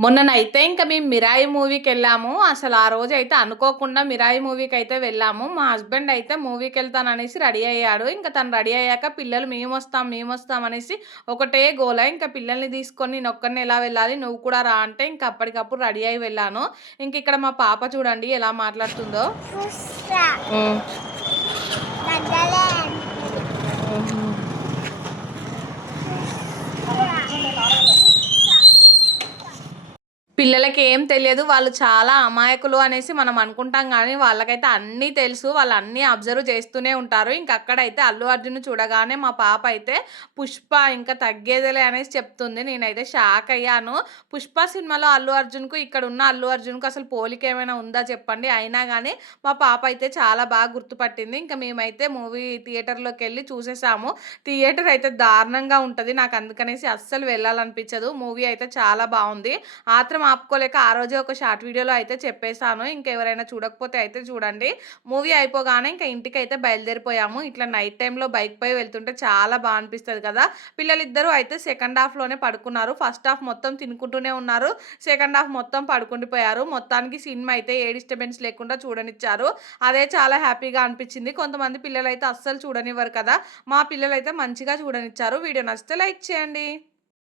మొన్ననైతే ఇంకా మేము మిరాయి మూవీకి వెళ్ళాము. అసలు ఆ రోజు అయితే అనుకోకుండా మిరాయి మూవీకి అయితే వెళ్ళాము. మా హస్బెండ్ అయితే మూవీకి వెళ్తాను అనేసి రెడీ అయ్యాడు. ఇంకా తను రెడీ అయ్యాక పిల్లలు మేము వస్తాం మేము వస్తాం అనేసి ఒకటే గోల. ఇంకా పిల్లల్ని తీసుకొని నేను ఒక్కరిని ఎలా వెళ్ళాలి నువ్వు కూడా రా అంటే ఇంకా అప్పటికప్పుడు రెడీ అయి వెళ్ళాను. ఇంక ఇక్కడ మా పాప చూడండి ఎలా మాట్లాడుతుందో. పిల్లలకి ఏం తెలియదు. వాళ్ళు చాలా అమాయకులు అనేసి మనం అనుకుంటాం కానీ వాళ్ళకైతే అన్నీ తెలుసు. వాళ్ళు అన్నీ అబ్జర్వ్ చేస్తూనే ఉంటారు. ఇంక అక్కడైతే అల్లు అర్జున్ చూడగానే మా పాప అయితే పుష్ప ఇంకా తగ్గేదేలే అనేసి చెప్తుంది. నేనైతే షాక్ అయ్యాను. పుష్ప సినిమాలో అల్లు అర్జున్కు ఇక్కడ ఉన్న అల్లు అర్జున్కు అసలు పోలిక ఏమైనా ఉందా చెప్పండి. అయినా కానీ మా పాప అయితే చాలా బాగా గుర్తుపట్టింది. ఇంకా మేమైతే మూవీ థియేటర్లోకి వెళ్ళి చూసేసాము. థియేటర్ అయితే దారుణంగా ఉంటుంది. నాకు అందుకనేసి అస్సలు వెళ్ళాలనిపించదు. మూవీ అయితే చాలా బాగుంది. ఆత్రం ఆపుకోలేక ఆ రోజే ఒక షార్ట్ వీడియోలో అయితే చెప్పేశాను. ఇంకెవరైనా చూడకపోతే అయితే చూడండి. మూవీ అయిపోగానే ఇంకా ఇంటికి అయితే బయలుదేరిపోయాము. ఇట్లా నైట్ టైంలో బైక్ పై వెళ్తుంటే చాలా బాగా అనిపిస్తుంది కదా. పిల్లలిద్దరూ అయితే సెకండ్ హాఫ్లోనే పడుకున్నారు. ఫస్ట్ హాఫ్ మొత్తం తినుకుంటూనే ఉన్నారు. సెకండ్ హాఫ్ మొత్తం పడుకుండిపోయారు. మొత్తానికి సినిమా అయితే ఏ డిస్టర్బెన్స్ లేకుండా చూడనిచ్చారు. అదే చాలా హ్యాపీగా అనిపించింది. కొంతమంది పిల్లలు అయితే అస్సలు చూడనివ్వరు కదా. మా పిల్లలైతే మంచిగా చూడనిచ్చారు. వీడియో నచ్చితే లైక్ చేయండి.